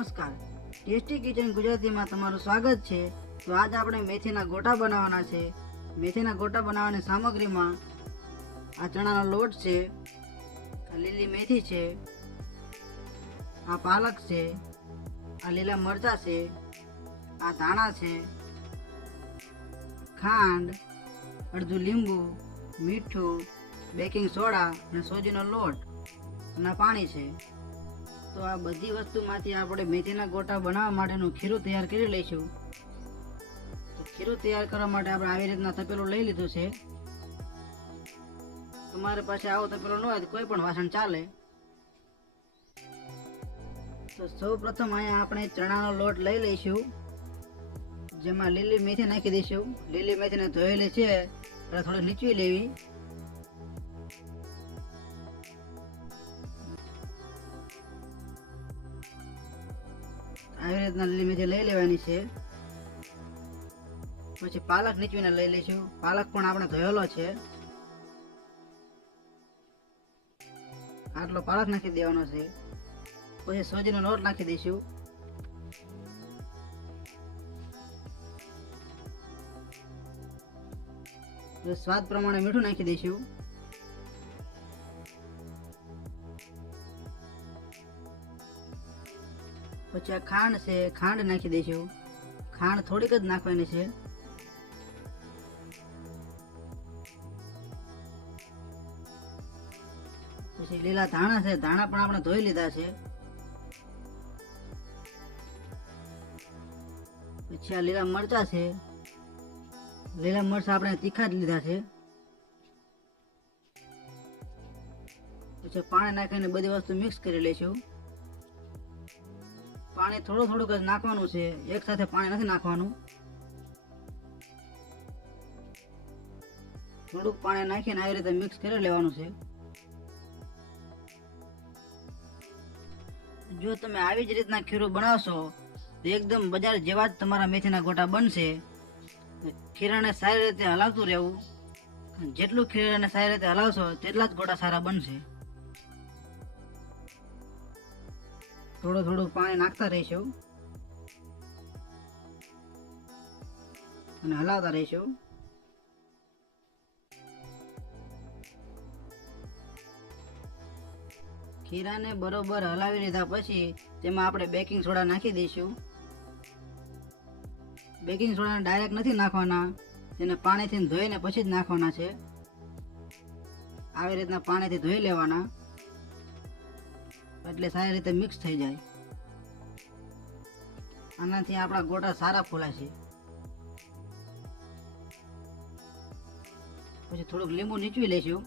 નમસ્કાર. Tasty kitchen ગુજરાતીમાં તમારું સ્વાગત છે. તો આજ આપણે મેથીના ગોટા બનાવવાના છે. મેથીના ગોટા બનાવવાની સામગ્રીમાં આ ચણાનો લોટ છે, આ લીલી મેથી છે, આ પાલક છે, આ લીલા મરચાં છે, આ ધાણા છે, ખાંડ, અડધું લીંબુ, મીઠું, બેકિંગ સોડા અને સોજીનો લોટ અને પાણી છે. તો આ બધી વસ્તુમાંથી આપણે મેથીના ગોટા બનાવવા માટેનું ખીરું તૈયાર કરી લઈશું. તો ખીરું તૈયાર કરવા માટે આપણે આવી રીતના તપેલું લઈ લીધું છે. તમારી પાસે આવો તપેલો ન હોય તો કોઈ પણ વાસણ ચાલે. તો સૌ પ્રથમ અહીંયા આપણે ચણાનો લોટ લઈ લઈશું. જેમાં લીલી મેથી નાખી દઈશું. લીલી મેથીને ધોયેલી છે. થોડી નીચવી લેવી. આવી રીતના લીલી મેથી લઈ લેવાની છે. પછી પાલક નીચવીને લઈ લઈશું. પાલક પણ આપણે ધોયેલો છે. આટલો પાલક નાખી દેવાનો છે. પછી સોજીનો લોટ નાખી દઈશું. સ્વાદ પ્રમાણે મીઠું નાખી દઈશું. પછી આ ખાંડ છે, ખાંડ નાખી દઈશું. ખાંડ થોડીક જ નાખવાની છે. પછી લીલા ધાણા છે, ધાણા પણ આપણે ધોઈ લીધા છે. પછી આ લીલા મરચા છે. લીલા મરચા આપણે તીખા જ લીધા છે. પછી પાણી નાખીને બધી વસ્તુ મિક્સ કરી લઈશું. પાણી થોડું થોડુંક જ નાખવાનું છે. એક સાથે પાણી નથી નાખવાનું. થોડુંક પાણી નાખીને આવી રીતે મિક્સ કરી લેવાનું છે. જો તમે આવી જ રીતના ખીરું બનાવશો, તો એકદમ બજાર જેવા જ તમારા મેથીના ગોટા બનશે. ખીરાને સારી રીતે હલાવતું રહેવું. જેટલું ખીરાને સારી રીતે હલાવશો, તેટલા જ ગોટા સારા બનશે. થોડું થોડું પાણી નાખતા રહીશું. અને હલાવતા રહીશું. ખીરાને બરોબર હલાવી લીધા પછી તેમાં આપણે બેકિંગ સોડા નાખી દઈશું. બેકિંગ સોડાને ડાયરેક્ટ નથી નાખવાના. તેને પાણીથી ધોઈને પછી જ નાખવાના છે. આવી રીતના પાણીથી ધોઈ લેવાના. એટલે સારી રીતે મિક્સ થઈ જાય. આનાથી આપણા ગોટા સારા ફૂલાશે પછી થોડુંક લીંબુ નીચવી લઈશું.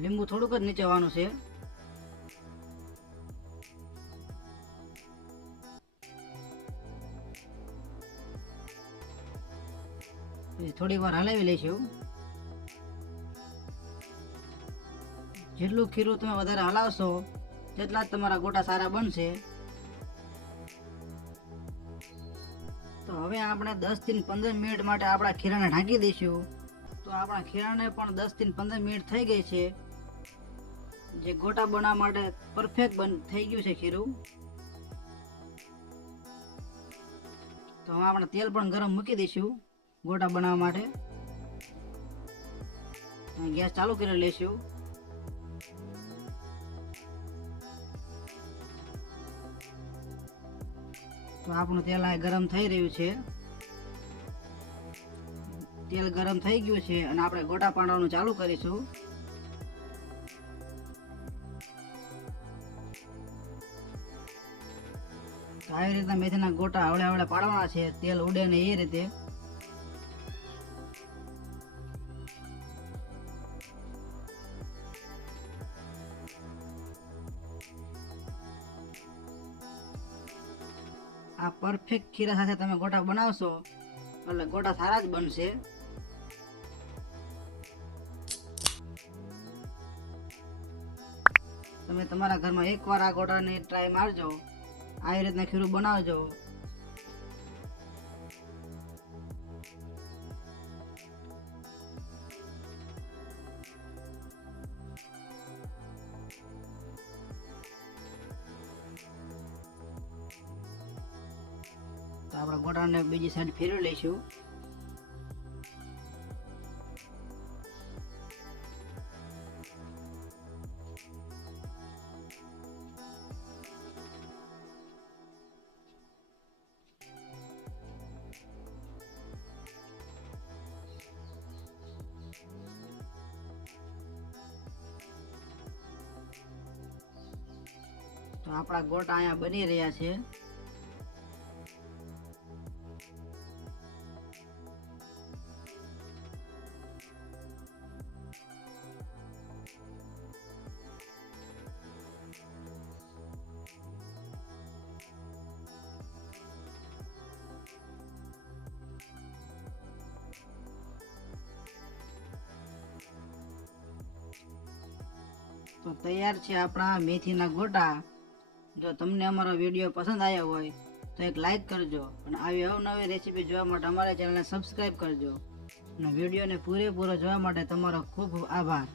લીંબુ થોડુંક જ નીચવાનું છે. થોડી વાર હલાવી લઈશું. જેટલું ખીરું તમે વધારે હલાવશો, તેટલા જ તમારા ગોટા સારા બનશે. તો હવે આપણે દસથી પંદર મિનિટ માટે આપણા ખીરાને ઢાંકી દઈશું. તો આપણા ખીરાને પણ દસથી પંદર મિનિટ થઈ ગઈ છે. જે ગોટા બનાવવા માટે પરફેક્ટ બન થઈ ગયું છે ખીરું. તો હવે આપણે તેલ પણ ગરમ મૂકી દઈશું ગોટા બનાવવા માટે. ગેસ ચાલુ કરી લઈશું. તો આપણું તેલ આ ગરમ થઈ રહ્યું છે. તેલ ગરમ થઈ ગયું છે અને આપણે ગોટા પાડવાનું ચાલુ કરીશું. આવી રીતના મેથીના ગોટા હવળે હવળે પાડવાના છે, તેલ ઉડે ને એ રીતે. આ પરફેક્ટ ખીરા સાથે તમે ગોટા બનાવશો, એટલે ગોટા સારા જ બનશે. તમે તમારા ઘરમાં એકવાર આ ગોટાની ટ્રાય મારજો. આવી રીતના ખીરું બનાવજો. આપણે ગોટાને બીજી સાઈડ ફેરવી લઈશું. તો આપણા ગોટા અહીંયા બની રહ્યા છે. તો તૈયાર છે આપણા મેથીના ગોટા. જો તમને અમારો વીડિયો પસંદ આવ્યો હોય, તો એક લાઈક કરજો અને આવી અવનવી રેસીપી જોવા માટે અમારા ચેનલને સબસ્ક્રાઈબ કરજો. અને વિડીયોને પૂરેપૂરો જોવા માટે તમારો ખૂબ આભાર.